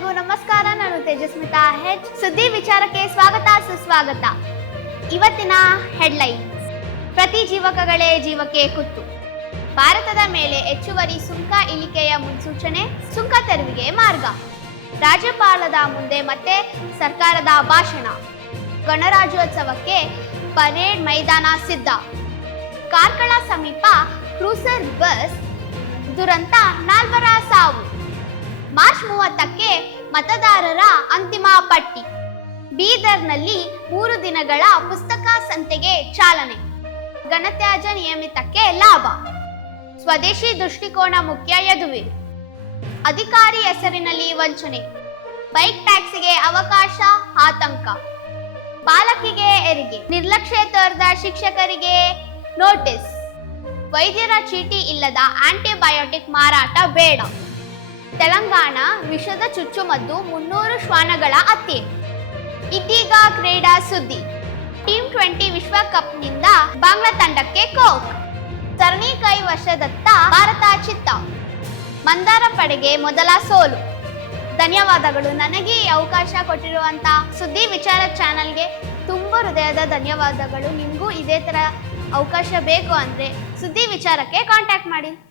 ಎಲ್ಲರಿಗೂ ನಮಸ್ಕಾರ. ನಾನು ತೇಜಸ್ಮಿತಾ ಹೆಚ್. ಸುದ್ದಿ ವಿಚಾರಕ್ಕೆ ಸ್ವಾಗತ ಸುಸ್ವಾಗತ. ಇವತ್ತಿನ ಹೆಡ್ಲೈನ್ಸ್. ಪ್ರತಿ ಜೀವಕಗಳೇ ಜೀವಕ್ಕೆ ಕುತ್ತು. ಭಾರತದ ಮೇಲೆ ಹೆಚ್ಚುವರಿ ಸುಂಕ ಇಳಿಕೆಯ ಮುನ್ಸೂಚನೆ, ಸುಂಕ ತೆರವಿಗೆ ಮಾರ್ಗ. ರಾಜ್ಯಪಾಲದ ಮುಂದೆ ಮತ್ತೆ ಸರ್ಕಾರದ ಭಾಷಣ. ಗಣರಾಜ್ಯೋತ್ಸವಕ್ಕೆ ಪರೇಡ್ ಮೈದಾನ ಸಿದ್ಧ. ಕಾರ್ಕಳ ಸಮೀಪ ಕ್ರೂಸರ್ ಬಸ್ ದುರಂತ 4 ಸಾವು. ಮಾರ್ಚ್ 30ಕ್ಕೆ ಮತದಾರರ ಅಂತಿಮ ಪಟ್ಟಿ. ಬೀದರ್ನಲ್ಲಿ 3 ದಿನಗಳ ಪುಸ್ತಕ ಸಂತೆಗೆ ಚಾಲನೆ. ಘನತ್ಯಾಜ್ಯ ನಿಯಮಿತಕ್ಕೆ ಲಾಭ. ಸ್ವದೇಶಿ ದೃಷ್ಟಿಕೋನ ಮುಖ್ಯ ಯದುವೀರ್. ಅಧಿಕಾರಿ ಹೆಸರಿನಲ್ಲಿ ವಂಚನೆ. ಬೈಕ್ ಟ್ಯಾಕ್ಸಿಗೆ ಅವಕಾಶ, ಆತಂಕ. ಪಾಲಕಿಗೆ ಹೆರಿಗೆ. ನಿರ್ಲಕ್ಷ್ಯ ತೋರಿದ ಶಿಕ್ಷಕರಿಗೆ ನೋಟಿಸ್. ವೈದ್ಯರ ಚೀಟಿ ಇಲ್ಲದ ಆಂಟಿಬಯೋಟಿಕ್ ಮಾರಾಟ ಬೇಡ. ತೆಲಂಗಾಣ ವಿಷದ ಚುಚ್ಚುಮದ್ದು 300 ಶ್ವಾನಗಳ ಹತ್ಯೆ. ಇದೀಗ ಕ್ರೀಡಾ ಸುದ್ದಿ. T20 ವಿಶ್ವಕಪ್ನಿಂದ ಬಾಂಗ್ಲಾ ತಂಡಕ್ಕೆ ಕೋಕ್. ಸರಣಿ ಕೈವಶದತ್ತ ಭಾರತ ಚಿತ್ತ. ಮಂದಾರ ಪಡೆಗೆ ಮೊದಲ ಸೋಲು. ಧನ್ಯವಾದಗಳು. ನನಗೆ ಈ ಅವಕಾಶ ಕೊಟ್ಟಿರುವಂತ ಸುದ್ದಿ ವಿಚಾರ ಚಾನಲ್ಗೆ ತುಂಬ ಹೃದಯದ ಧನ್ಯವಾದಗಳು. ನಿಮಗೂ ಇದೇ ತರ ಅವಕಾಶ ಬೇಕು ಅಂದ್ರೆ ಸುದ್ದಿ ವಿಚಾರಕ್ಕೆ ಕಾಂಟ್ಯಾಕ್ಟ್ ಮಾಡಿ.